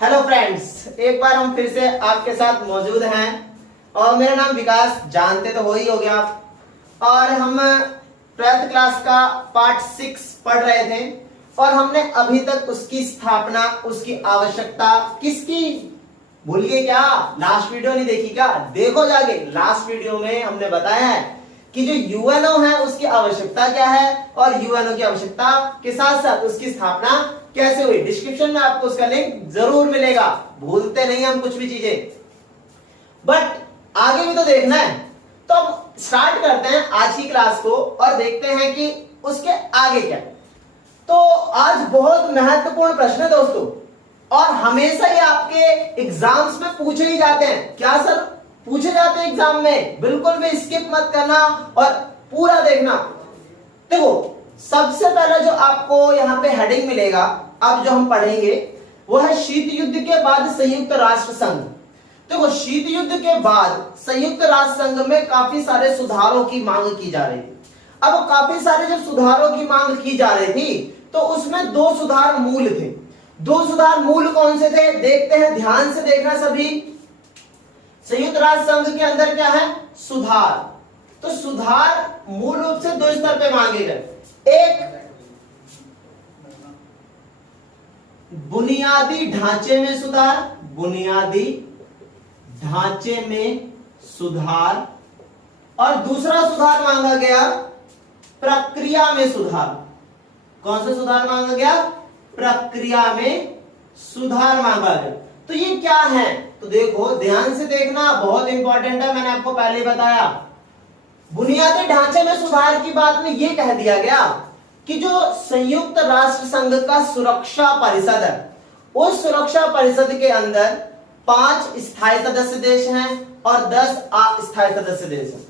Hello friends, एक बार हम फिर से आपके साथ मौजूद हैं और मेरा नाम विकास, जानते तो हो ही हो गया आप। और हम 12th क्लास का पार्ट 6 पढ़ रहे थे और हमने अभी तक उसकी स्थापना, उसकी आवश्यकता किसकी भूल गए क्या? लास्ट वीडियो नहीं देखी क्या? देखो जाके, लास्ट वीडियो में हमने बताया है कि जो यूएनओ है उसकी आवश्यकता क्या है और यूएनओ की आवश्यकता के साथ साथ उसकी स्थापना कैसे हुई। डिस्क्रिप्शन में आपको उसका लिंक जरूर मिलेगा, भूलते नहीं हम कुछ भी चीजें। बट आगे भी तो देखना है, तो अब स्टार्ट करते हैं आज की क्लास को और देखते हैं कि उसके आगे क्या। तो आज बहुत महत्वपूर्ण प्रश्न है दोस्तों, और हमेशा ये आपके एग्जाम्स में पूछे ही जाते हैं। क्या सर पूछे जाते हैं एग्जाम में? बिल्कुल भी स्किप मत करना और पूरा देखना। देखो, सबसे पहले जो आपको यहां पे हेडिंग मिलेगा, अब जो हम पढ़ेंगे वो है शीत युद्ध के बाद संयुक्त राष्ट्र संघ। देखो, शीत युद्ध के बाद संयुक्त राष्ट्र संघ में काफी सारे सुधारों की मांग की जा रही थी। अब काफी सारे जब सुधारों की मांग की जा रही थी तो उसमें दो सुधार मूल थे। दो सुधार मूल कौन से थे देखते हैं, ध्यान से देखना सभी। संयुक्त राष्ट्र संघ के अंदर क्या है? सुधार। तो सुधार मूल रूप से दो स्तर पे मांगे गए। एक, बुनियादी ढांचे में सुधार, बुनियादी ढांचे में सुधार, और दूसरा सुधार मांगा गया प्रक्रिया में सुधार। कौन सा सुधार मांगा गया? प्रक्रिया में सुधार मांगा गया। तो ये क्या है? तो देखो, ध्यान से देखना, बहुत इंपॉर्टेंट है, मैंने आपको पहले बताया। बुनियादी ढांचे में सुधार की बात में यह कह दिया गया कि जो संयुक्त राष्ट्र संघ का सुरक्षा परिषद है, उस सुरक्षा परिषद के अंदर 5 स्थायी सदस्य देश हैं और 10 अस्थायी सदस्य देश हैं।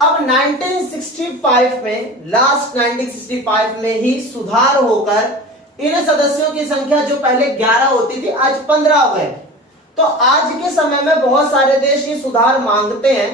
अब 1965 में, लास्ट 1965 में ही सुधार होकर इन सदस्यों की संख्या जो पहले 11 होती थी आज 15 हो गए। तो आज के समय में बहुत सारे देश ये सुधार मांगते हैं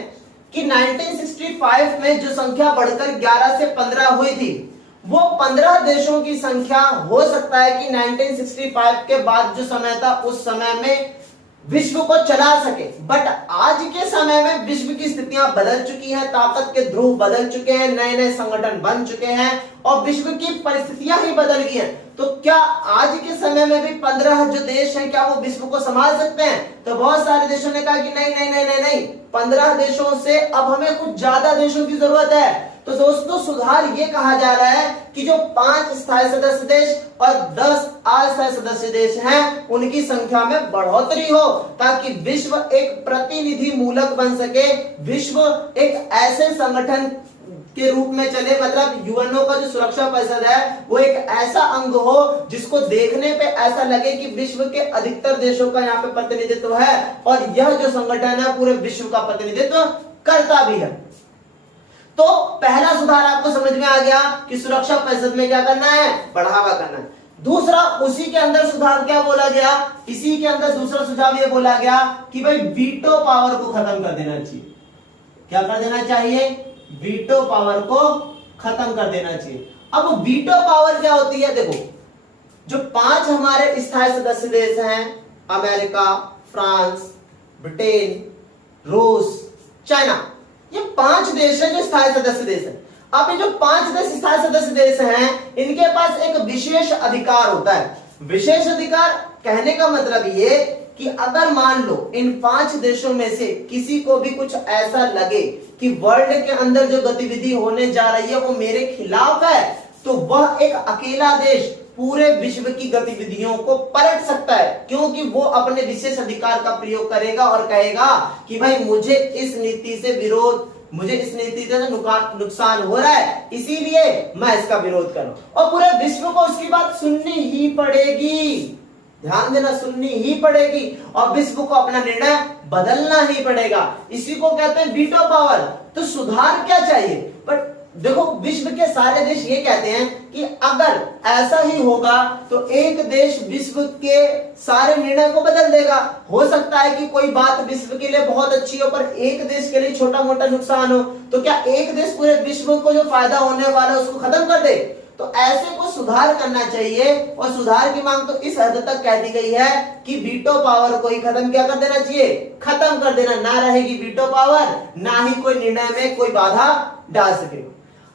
कि 1965 में जो संख्या बढ़कर 11 से 15 हुई थी, वो 15 देशों की संख्या हो सकता है कि 1965 के बाद जो समय था उस समय में विश्व को चला सके। बट आज के समय में विश्व की स्थितियां बदल चुकी हैं, ताकत के ध्रुव बदल चुके हैं, नए नए संगठन बन चुके हैं और विश्व की परिस्थितियां ही बदल गई हैं। तो क्या आज के समय में भी 15 जो देश हैं, क्या वो विश्व को संभाल सकते हैं? तो बहुत सारे देशों ने कहा कि नहीं नहीं नहीं नहीं नहीं, 15 देशों से अब हमें कुछ ज्यादा देशों की जरूरत है। तो दोस्तों, सुधार ये कहा जा रहा है कि जो 5 स्थायी सदस्य देश और 10 अस्थायी सदस्य देश हैं, उनकी संख्या में बढ़ोतरी हो, ताकि विश्व एक प्रतिनिधि मूलक बन सके, विश्व एक ऐसे संगठन के रूप में चले। मतलब यूएनओ का जो सुरक्षा परिषद है वो एक ऐसा अंग हो जिसको देखने पे ऐसा लगे कि विश्व के अधिकतर देशों का यहाँ पे प्रतिनिधित्व है और यह जो संगठन है पूरे विश्व का प्रतिनिधित्व करता भी है। तो पहला सुधार आपको समझ में आ गया कि सुरक्षा परिषद में क्या करना है? बढ़ावा करना है। दूसरा, उसी के अंदर सुधार क्या बोला गया? इसी के अंदर दूसरा सुझाव ये बोला गया कि भाई वीटो पावर को खत्म कर देना चाहिए। क्या कर देना चाहिए? वीटो पावर को खत्म कर देना चाहिए। अब वीटो पावर क्या होती है? देखो, जो 5 हमारे स्थायी सदस्य देश हैं, अमेरिका, फ्रांस, ब्रिटेन, रूस, चाइना, ये 5 देश हैं जो स्थायी सदस्य देश हैं। अब ये जो 5 देश स्थायी सदस्य देश हैं, इनके पास एक विशेष अधिकार होता है। विशेष अधिकार कहने का मतलब ये कि अगर मान लो इन 5 देशों में से किसी को भी कुछ ऐसा लगे कि वर्ल्ड के अंदर जो गतिविधि होने जा रही है वो मेरे खिलाफ है, तो वह एक अकेला देश पूरे विश्व की गतिविधियों को पलट सकता है, क्योंकि वो अपने विशेष अधिकार का प्रयोग करेगा और कहेगा कि भाई मुझे इस नीति से विरोध, मुझे इस नीति से नुकसान हो रहा है, इसीलिए मैं इसका विरोध करूं। और पूरे विश्व को उसकी बात सुननी ही पड़ेगी। ध्यान देना, सुननी ही पड़ेगी और विश्व को अपना निर्णय बदलना ही पड़ेगा। इसी को कहते हैं वीटो पावर। तो सुधार क्या चाहिए? बट देखो, विश्व के सारे देश ये कहते हैं कि अगर ऐसा ही होगा तो एक देश विश्व के सारे निर्णय को बदल देगा। हो सकता है कि कोई बात विश्व के लिए बहुत अच्छी हो पर एक देश के लिए छोटा मोटा नुकसान हो, तो क्या एक देश पूरे विश्व को जो फायदा होने वाला है उसको खत्म कर दे? तो ऐसे को सुधार करना चाहिए, और सुधार की मांग तो इस हद तक कह दी गई है कि वीटो पावर को ही खत्म क्या कर देना चाहिए, खत्म कर देना, ना रहेगी वीटो पावर, ना ही कोई निर्णय में कोई बाधा डाल सकेगा।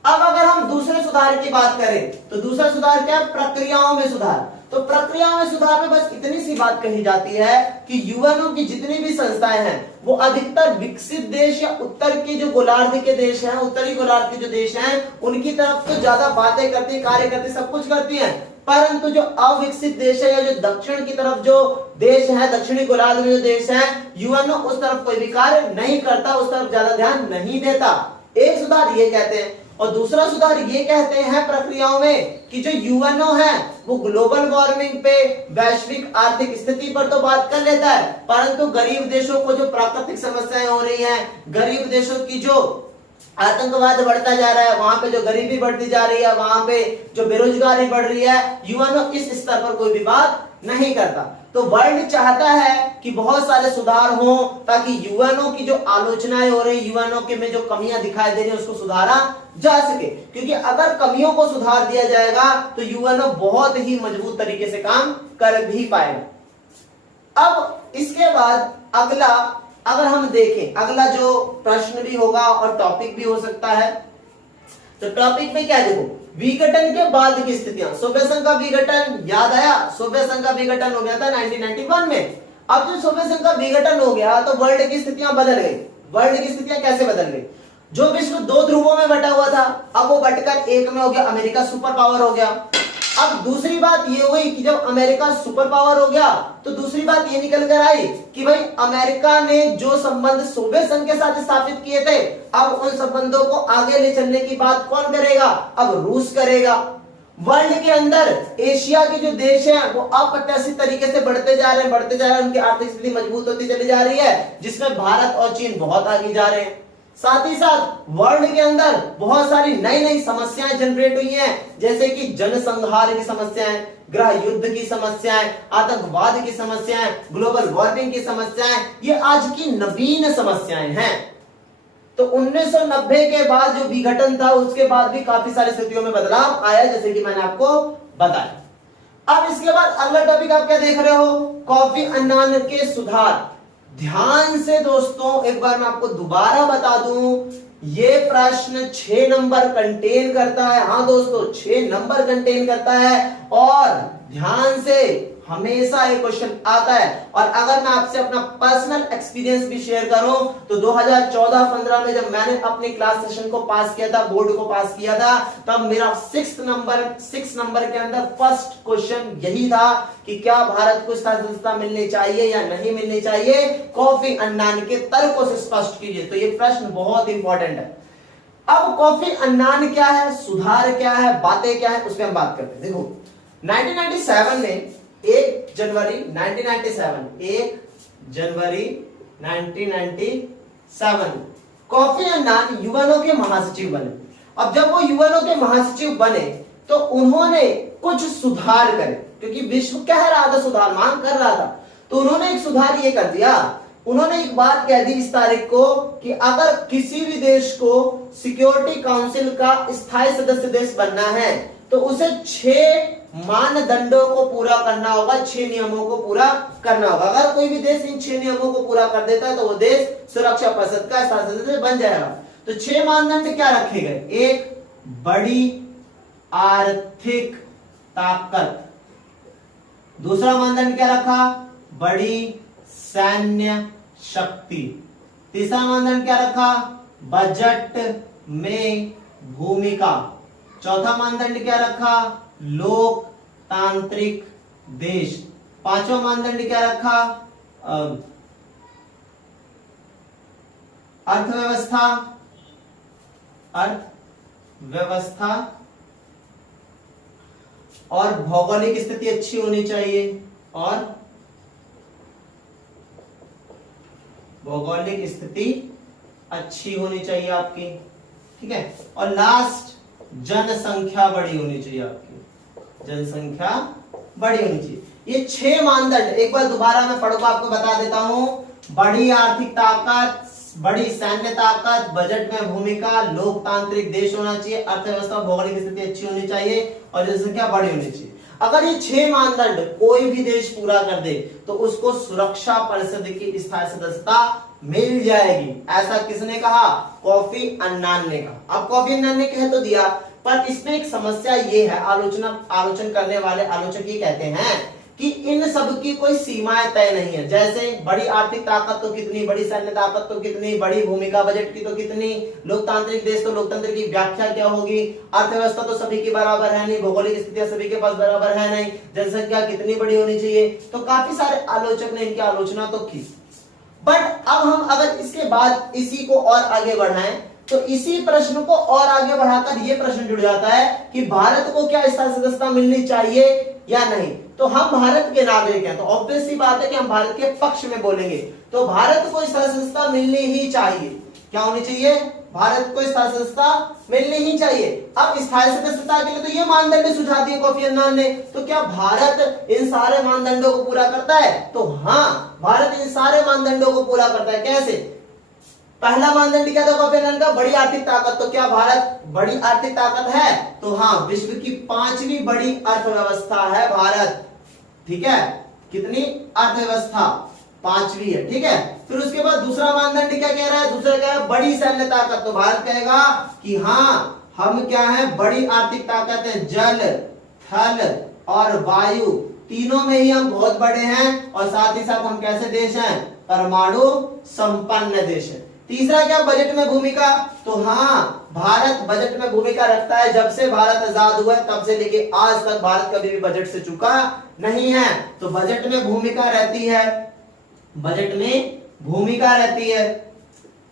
अब अगर हम दूसरे सुधार की बात करें तो दूसरा सुधार क्या है, प्रक्रियाओं में सुधार। तो प्रक्रियाओं में सुधार में बस इतनी सी बात कही जाती है कि यूएनओ की जितनी भी संस्थाएं हैं वो अधिकतर विकसित देश या उत्तर के जो गोलार्ध के देश हैं, उत्तरी गोलार्ध के जो देश हैं उनकी तरफ तो ज्यादा बातें करती, कार्य करती, सब कुछ करती हैं, परंतु जो अविकसित देश है या जो दक्षिण की तरफ जो देश है, दक्षिणी गोलार्ध में जो देश है, यूएनओ उस तरफ कोई भी कार्य नहीं करता, उस तरफ ज्यादा ध्यान नहीं देता। एक सुधार ये कहते हैं, और दूसरा सुधार ये कहते हैं प्रक्रियाओं में कि जो यूएनओ है वो ग्लोबल वार्मिंग पे, वैश्विक आर्थिक स्थिति पर तो बात कर लेता है, परंतु गरीब देशों को जो प्राकृतिक समस्याएं हो रही हैं, गरीब देशों की जो आतंकवाद बढ़ता जा रहा है, वहां पे जो गरीबी बढ़ती जा रही है, वहां पे जो बेरोजगारी बढ़ रही है, यूएनओ इस स्तर पर कोई भी बात नहीं करता। तो वर्ल्ड चाहता है कि बहुत सारे सुधार हो ताकि यूएनओ की जो आलोचनाएं हो रही, यूएनओ के में जो कमियां दिखाई दे रही है उसको सुधारा जा सके, क्योंकि अगर कमियों को सुधार दिया जाएगा तो यूएनओ बहुत ही मजबूत तरीके से काम कर भी पाएगा। अब इसके बाद अगला अगर हम देखें, अगला जो प्रश्न भी होगा और टॉपिक भी हो सकता है, तो टॉपिक में क्या देखो, विघटन के बाद की स्थितियां। सोवियत संघ का विघटन याद आया, सोवियत संघ का विघटन हो गया था 1991 में। अब जब सोवियत संघ का विघटन हो गया तो वर्ल्ड की स्थितियां बदल गई। वर्ल्ड की स्थितियां कैसे बदल गई, जो विश्व दो ध्रुवों में बटा हुआ था अब वो बटकर एक में हो गया, अमेरिका सुपर पावर हो गया। अब दूसरी बात ये हुई कि जब अमेरिका सुपर पावर हो गया तो दूसरी बात ये निकल कर आई कि भाई अमेरिका ने जो संबंध सोवियत संघ के साथ स्थापित किए थे, अब उन संबंधों को आगे ले चलने की बात कौन करेगा, अब रूस करेगा। वर्ल्ड के अंदर एशिया के जो देश हैं वो अप्रत्याशित तरीके से बढ़ते जा रहे हैं, उनकी आर्थिक स्थिति मजबूत होती चली जा रही है, जिसमें भारत और चीन बहुत आगे जा रहे हैं। साथ ही साथ वर्ल्ड के अंदर बहुत सारी नई नई समस्याएं जनरेट हुई हैं, जैसे कि जनसंहार की समस्याएं, गृह युद्ध की समस्याएं, आतंकवाद की समस्याएं, ग्लोबल वार्मिंग की समस्याएं, ये आज की नवीन समस्याएं हैं। तो 1990 के बाद जो विघटन था उसके बाद भी काफी सारी स्थितियों में बदलाव आया, जैसे कि मैंने आपको बताया। अब इसके बाद अगला टॉपिक आप क्या देख रहे हो, कोफी अन्नान के सुधार। ध्यान से दोस्तों एक बार मैं आपको दोबारा बता दूं, ये प्रश्न 6 नंबर कंटेन करता है। हाँ दोस्तों 6 नंबर कंटेन करता है, और ध्यान से हमेशा एक क्वेश्चन आता है। और अगर मैं आपसे अपना पर्सनल एक्सपीरियंस भी शेयर करूं तो 2014-15 में जब मैंने अपनी क्लास सेशन को पास किया था, बोर्ड को पास किया था, तब मेरा 6 नंबर के अंदर फर्स्ट क्वेश्चन यही था कि क्या भारत को सदस्यता मिलनी चाहिए या नहीं मिलनी चाहिए, कोफी अन्नान के तर्कों से स्पष्ट कीजिए। तो ये प्रश्न बहुत इंपॉर्टेंट है। अब कोफी अन्नान क्या है, सुधार क्या है, बातें क्या है, उस पर हम बात करते हैं। देखो 1997 में 1 जनवरी 1997 कोफी अन्नान यूएनओ के महासचिव बने। अब जब वो यूएनओ के महासचिव बने तो उन्होंने कुछ सुधार करे, क्योंकि विश्व कह रहा था, सुधार मांग कर रहा था, तो उन्होंने एक सुधार ये कर दिया। उन्होंने एक बात कह दी इस तारीख को कि अगर किसी भी देश को सिक्योरिटी काउंसिल का स्थायी सदस्य देश बनना है तो उसे 6 मानदंडों को पूरा करना होगा, 6 नियमों को पूरा करना होगा। अगर कोई भी देश इन 6 नियमों को पूरा कर देता है तो वो देश सुरक्षा परिषद का सदस्य बन जाएगा। तो 6 मानदंड क्या रखे गए, एक बड़ी आर्थिक ताकत, दूसरा मानदंड क्या रखा, बड़ी सैन्य शक्ति, तीसरा मानदंड क्या रखा, बजट में भूमिका, चौथा मानदंड क्या रखा, लोकतांत्रिक देश, पांचवा मानदंड क्या रखा, अर्थव्यवस्था और भौगोलिक स्थिति अच्छी होनी चाहिए, और भौगोलिक स्थिति अच्छी होनी चाहिए आपकी, ठीक है। और लास्ट जनसंख्या बड़ी होनी चाहिए आपकी, जनसंख्या बड़ी होनी चाहिए। ये 6 मानदंड एक बार दोबारा मैं पढ़ को आपको बता देता हूं, बड़ी आर्थिक ताकत, बड़ी सैन्य ताकत, बजट में भूमिका, लोकतांत्रिक देश होना चाहिए, अर्थव्यवस्था भौगोलिक स्थिति अच्छी होनी चाहिए और जनसंख्या बड़ी होनी चाहिए। अगर ये 6 मानदंड कोई भी देश पूरा कर दे तो उसको सुरक्षा परिषद की स्थायी सदस्यता मिल जाएगी। ऐसा किसने कहा? कोफी अन्नान ने कहा। अब कोफी अन्नान ने कह तो दिया, पर इसमें एक समस्या ये है, आलोचन करने वाले आलोचक ये कहते हैं कि इन सब की कोई सीमाएं तय नहीं है। जैसे बड़ी आर्थिक ताकत तो कितनी, बड़ी सैन्य ताकत तो कितनी, बड़ी भूमिका बजट की तो कितनी, लोकतांत्रिक देश तो लोकतंत्र की व्याख्या क्या होगी, अर्थव्यवस्था तो सभी की बराबर है नहीं, भौगोलिक स्थितियां सभी के पास बराबर है नहीं, जनसंख्या कितनी बड़ी होनी चाहिए। तो काफी सारे आलोचक ने इनकी आलोचना तो की। बट अब हम अगर इसके बाद इसी को और आगे बढ़ाएं तो इसी प्रश्न को और आगे बढ़ाकर यह प्रश्न जुड़ जाता है कि भारत को क्या स्थायी सदस्यता मिलनी चाहिए या नहीं। तो हम भारत के नागरिक हैं, तो ऑब्वियस सी बात है कि हम भारत के पक्ष में बोलेंगे। तो भारत को स्थायी सदस्यता मिलनी ही चाहिए। क्या होनी चाहिए? भारत को स्थायी सदस्यता मिलनी ही चाहिए। अब स्थायी सदस्यता के लिए तो ये मानदंड सुझा दिए कोफी अन्नान ने। तो क्या भारत इन सारे मानदंडों को पूरा करता है? तो हाँ, भारत इन सारे मानदंडों को पूरा करता है। कैसे? पहला मानदंड क्या था कोफी अन्नान का? बड़ी आर्थिक ताकत। तो क्या भारत बड़ी आर्थिक ताकत है? तो हाँ, विश्व की 5वीं बड़ी अर्थव्यवस्था है भारत। ठीक है, कितनी अर्थव्यवस्था? 5वीं है। ठीक है, फिर उसके बाद दूसरा मानदंड क्या कह रहा है? दूसरा क्या है? बड़ी सैन्य ताकत। तो भारत कहेगा कि हाँ, हम क्या है? बड़ी आर्थिक ताकत है। जल, थल और वायु तीनों में ही हम बहुत बड़े हैं और साथ ही साथ हम कैसे देश हैं? परमाणु संपन्न देश है। तीसरा क्या? बजट में भूमिका। तो हाँ, भारत बजट में भूमिका रखता है। जब से भारत आजाद हुआ तब से लेके आज तक भारत कभी भी बजट से चूका नहीं है। तो बजट में भूमिका रहती है, बजट में भूमिका रहती है।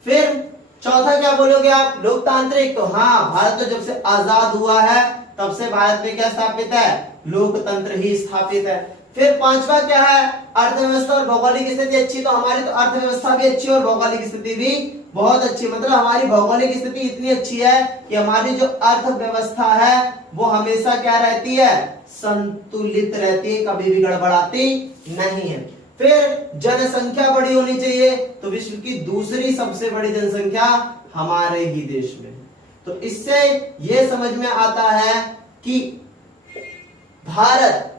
फिर चौथा क्या बोलोगे आप? लोकतांत्रिक। तो हाँ, भारत तो जब से आजाद हुआ है तब से भारत में क्या स्थापित है? लोकतंत्र ही स्थापित है। फिर पांचवा क्या है? अर्थव्यवस्था और भौगोलिक स्थिति अच्छी। तो हमारी तो अर्थव्यवस्था भी अच्छी और भौगोलिक स्थिति भी बहुत अच्छी। मतलब हमारी भौगोलिक स्थिति इतनी अच्छी है कि हमारी जो अर्थव्यवस्था है वो हमेशा क्या रहती है? संतुलित रहती है, कभी भी गड़बड़ाती नहीं है। फिर जनसंख्या बड़ी होनी चाहिए। तो विश्व की दूसरी सबसे बड़ी जनसंख्या हमारे ही देश में। तो इससे यह समझ में आता है कि भारत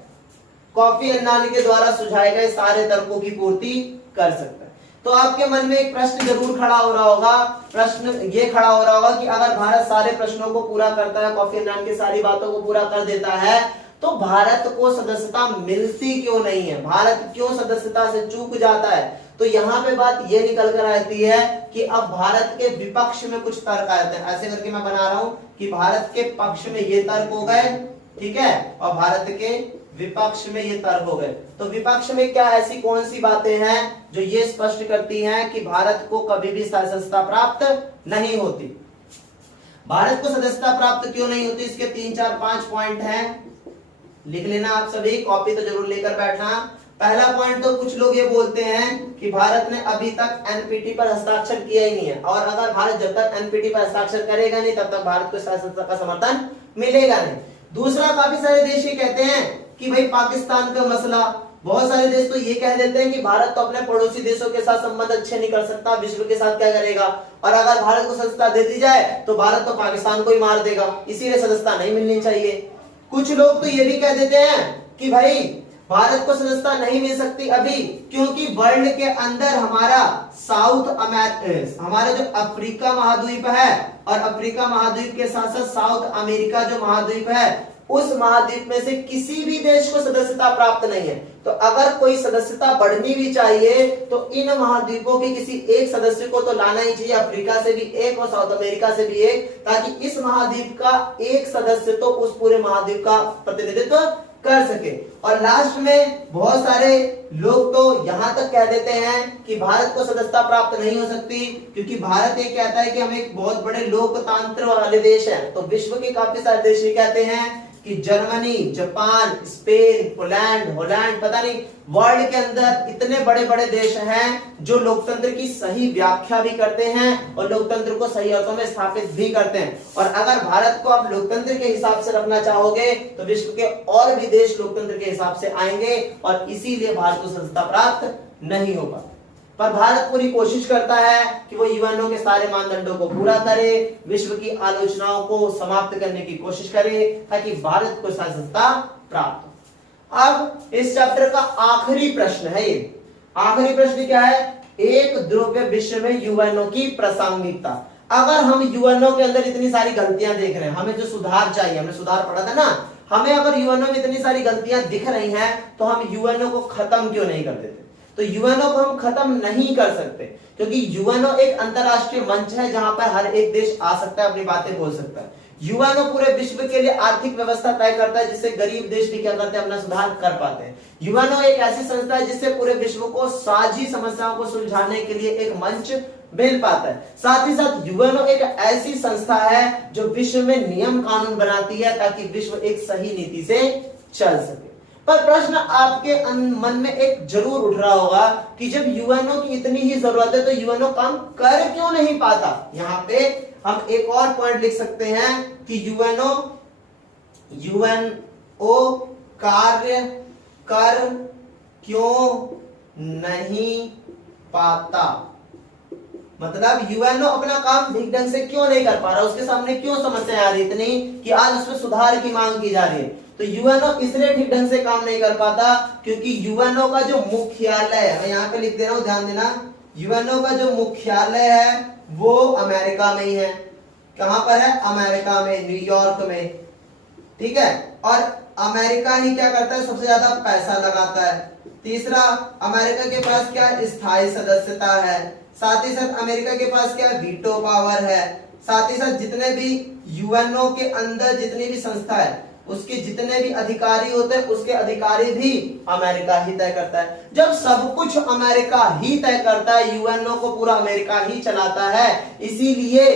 कोफी अन्नान के द्वारा सुझाए गए सारे तर्कों की पूर्ति कर सकता है। तो आपके मन में एक प्रश्न जरूर खड़ा हो रहा होगा। प्रश्न ये खड़ा हो रहा होगा कि अगर भारत सारे प्रश्नों को पूरा करता है, कोफी अन्नान की सारी बातों को पूरा कर देता है, तो भारत को सदस्यता मिलती क्यों नहीं है? भारत क्यों सदस्यता से चूक जाता है? तो यहाँ पे बात ये निकल कर आती है कि अब भारत के विपक्ष में कुछ तर्क आते हैं। ऐसे करके मैं बना रहा हूं कि भारत के पक्ष में ये तर्क हो गए, ठीक है, और भारत के विपक्ष में ये तर्क हो गए। तो विपक्ष में क्या ऐसी कौन सी बातें हैं जो ये स्पष्ट करती हैं कि भारत को कभी भी सदस्यता प्राप्त नहीं होती? भारत को सदस्यता प्राप्त क्यों नहीं होती? इसके 3, 4, 5 पॉइंट हैं, लिख लेना आप सभी, कॉपी तो जरूर लेकर बैठना। पहला पॉइंट तो कुछ लोग ये बोलते हैं कि भारत ने अभी तक एनपीटी पर हस्ताक्षर किया ही नहीं है, और अगर भारत जब तक एनपीटी पर हस्ताक्षर करेगा नहीं तब तक भारत को सदस्यता का समर्थन मिलेगा नहीं। दूसरा, काफी सारे देश ये कहते हैं कि भाई पाकिस्तान का मसला, बहुत सारे देश तो ये कह देते हैं कि भारत तो अपने पड़ोसी देशों के साथ संबंध अच्छे नहीं कर सकता, विश्व के साथ क्या करेगा, और अगर भारत को सदस्यता दे दी जाए तो भारत तो पाकिस्तान को ही मार देगा, इसीलिए सदस्यता नहीं मिलनी चाहिए। कुछ लोग तो ये भी कह देते हैं कि भाई भारत को सदस्यता नहीं मिल सकती अभी क्योंकि वर्ल्ड के अंदर हमारा हमारा जो अफ्रीका महाद्वीप है और अफ्रीका महाद्वीप के साथ साथ साउथ अमेरिका जो महाद्वीप है, उस महाद्वीप में से किसी भी देश को सदस्यता प्राप्त नहीं है। तो अगर कोई सदस्यता बढ़नी भी चाहिए तो इन महाद्वीपों के किसी एक सदस्य को तो लाना ही चाहिए, अफ्रीका से भी एक और साउथ अमेरिका से भी एक, ताकि इस महाद्वीप का एक सदस्य तो उस पूरे महाद्वीप का प्रतिनिधित्व कर सके। और लास्ट में बहुत सारे लोग तो यहां तक कह देते हैं कि भारत को सदस्यता प्राप्त नहीं हो सकती क्योंकि भारत ये कहता है कि हम एक बहुत बड़े लोकतंत्र वाले देश हैं। तो विश्व के काफी सारे देश ये कहते हैं कि Germany, Japan, Spain, Poland, Holland, पता नहीं वर्ल्ड के अंदर इतने बड़े बड़े देश हैं जो लोकतंत्र की सही व्याख्या भी करते हैं और लोकतंत्र को सही अर्थों में स्थापित भी करते हैं। और अगर भारत को आप लोकतंत्र के हिसाब से रखना चाहोगे तो विश्व के और भी देश लोकतंत्र के हिसाब से आएंगे और इसीलिए भारत को सदस्यता प्राप्त नहीं होगा। पर भारत पूरी कोशिश करता है कि वो यूएनओ के सारे मानदंडों को पूरा करे, विश्व की आलोचनाओं को समाप्त करने की कोशिश करे ताकि भारत को सदस्यता प्राप्त हो। अब इस चैप्टर का आखिरी प्रश्न है ये। आखिरी प्रश्न क्या है? एक ध्रुवीय विश्व में यूएनओ की प्रासंगिकता। अगर हम यूएनओ के अंदर इतनी सारी गलतियां देख रहे हैं, हमें जो सुधार चाहिए, हमने सुधार पढ़ा था ना, हमें अगर यूएनओ में इतनी सारी गलतियां दिख रही हैं तो हम यूएनओ को खत्म क्यों नहीं कर देते? तो यूएनओ को हम खत्म नहीं कर सकते क्योंकि यूएनओ एक अंतरराष्ट्रीय मंच है जहां पर हर एक देश आ सकता है, अपनी बातें बोल सकता है। यूएनओ पूरे विश्व के लिए आर्थिक व्यवस्था तय करता है जिससे गरीब देश भी क्या करते हैं, अपना सुधार कर पाते हैं। यूएनओ एक ऐसी संस्था है जिससे पूरे विश्व को साझी समस्याओं को सुलझाने के लिए एक मंच मिल पाता है। साथ ही साथ यूएनओ एक ऐसी संस्था है जो विश्व में नियम कानून बनाती है ताकि विश्व एक सही नीति से चल सके। पर प्रश्न आपके मन में एक जरूर उठ रहा होगा कि जब यूएनओ की इतनी ही जरूरत है तो यूएनओ काम कर क्यों नहीं पाता? यहां पे हम एक और पॉइंट लिख सकते हैं कि यूएनओ कार्य कर क्यों नहीं पाता। मतलब यूएनओ अपना काम ठीक ढंग से क्यों नहीं कर पा रहा, उसके सामने क्यों समस्या आ रही इतनी कि आज उसमें सुधार की मांग की जा रही है। तो यूएनओ इसलिए ठीक ढंग से काम नहीं कर पाता क्योंकि यूएनओ का जो मुख्यालय है, मैं यहाँ पे लिख दे रहा हूं, ध्यान देना, यूएनओ का जो मुख्यालय है वो अमेरिका में ही है। कहां पर है? अमेरिका में, न्यूयॉर्क में, ठीक है। और अमेरिका ही क्या करता है, सबसे ज्यादा पैसा लगाता है। तीसरा, अमेरिका के पास क्या स्थायी सदस्यता है। साथ ही साथ अमेरिका के पास क्या वीटो पावर है। साथ ही साथ जितने भी यूएनओ के अंदर जितनी भी संस्था है उसके जितने भी अधिकारी होते हैं उसके अधिकारी भी अमेरिका ही तय करता है। जब सब कुछ अमेरिका ही तय करता है, यूएनओ को पूरा अमेरिका ही चलाता है, इसीलिए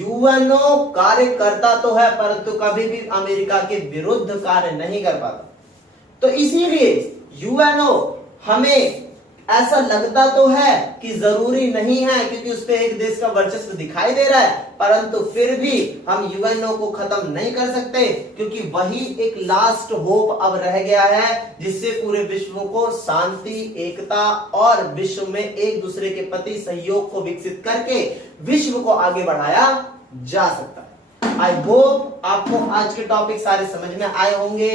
यूएनओ कार्य करता तो है परंतु कभी भी अमेरिका के विरुद्ध कार्य नहीं कर पाता। तो इसीलिए यूएनओ हमें ऐसा लगता तो है कि जरूरी नहीं है क्योंकि उस पे एक देश का वर्चस्व दिखाई दे रहा है, परंतु फिर भी हम यूएनओ को खत्म नहीं कर सकते क्योंकि वही एक लास्ट होप अब रह गया है जिससे पूरे विश्व को शांति, एकता और विश्व में एक दूसरे के प्रति सहयोग को विकसित करके विश्व को आगे बढ़ाया जा सकता है। आई होप आपको आज के टॉपिक सारे समझ में आए होंगे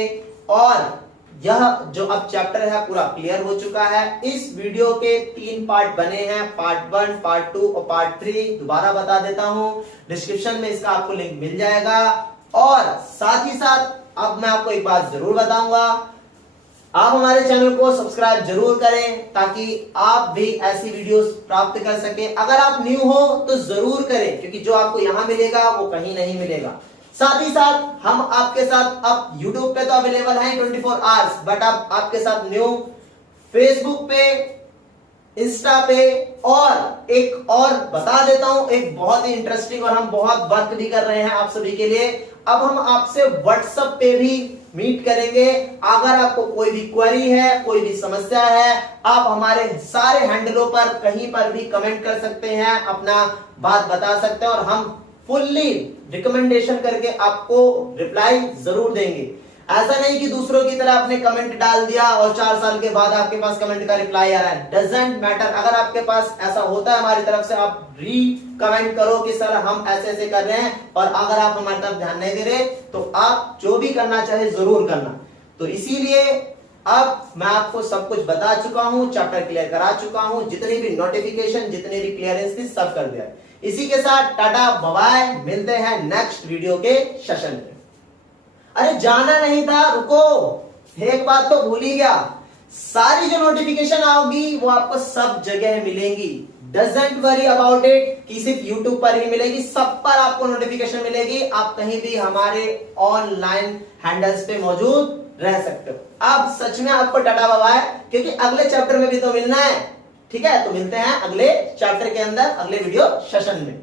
और यह जो अब चैप्टर है पूरा क्लियर हो चुका है। इस वीडियो के 3 पार्ट बने हैं, पार्ट 1, पार्ट 2 और पार्ट 3। दोबारा बता देता हूं, डिस्क्रिप्शन में इसका आपको लिंक मिल जाएगा। और साथ ही साथ अब मैं आपको एक बात जरूर बताऊंगा, आप हमारे चैनल को सब्सक्राइब जरूर करें ताकि आप भी ऐसी वीडियोस प्राप्त कर सकें। अगर आप न्यू हो तो जरूर करें क्योंकि जो आपको यहां मिलेगा वो कहीं नहीं मिलेगा। साथ ही साथ हम आपके साथ अब YouTube पे तो अवेलेबल हैं 24 आवर्स, बट अब आपके साथ न्यू फेसबुक पे, इंस्टा पे और एक और बता देता हूं, एक बहुत ही इंटरेस्टिंग और हम बहुत वर्क भी कर रहे हैं आप सभी के लिए। अब हम आपसे व्हाट्सएप पे भी मीट करेंगे। अगर आपको कोई भी क्वेरी है, कोई भी समस्या है, आप हमारे सारे हैंडलों पर कहीं पर भी कमेंट कर सकते हैं, अपना बात बता सकते हैं और हम फुल्ली रिकमेंडेशन करके आपको रिप्लाई जरूर देंगे। ऐसा नहीं कि दूसरों की तरह आपने कमेंट डाल दिया और 4 साल के बाद आपके पास कमेंट का रिप्लाई आ रहा है। डजंट मैटर, अगर आपके पास ऐसा होता है हमारी तरफ से, आप री कमेंट करो कि सर हम ऐसे ऐसे कर रहे हैं, और अगर आप हमारी तरफ ध्यान नहीं दे रहे तो आप जो भी करना चाहे जरूर करना। तो इसीलिए अब मैं आपको सब कुछ बता चुका हूं, चैप्टर क्लियर करा चुका हूं, जितनी भी नोटिफिकेशन, जितनी भी क्लियरेंस थी सब कर दिया। इसी के साथ टाटा बाय, मिलते हैं नेक्स्ट वीडियो के सेशन में। अरे जाना नहीं था, रुको, एक बात तो भूल ही गया, सारी जो नोटिफिकेशन आओगी वो आपको सब जगह मिलेंगी। डजंट वरी अबाउट इट कि सिर्फ यूट्यूब पर ही मिलेगी, सब पर आपको नोटिफिकेशन मिलेगी। आप कहीं भी हमारे ऑनलाइन हैंडल्स पे मौजूद रह सकते हो। अब सच में आपको टाटा बाय, क्योंकि अगले चैप्टर में भी तो मिलना है। ठीक है, तो मिलते हैं अगले चैप्टर के अंदर, अगले वीडियो सेशन में।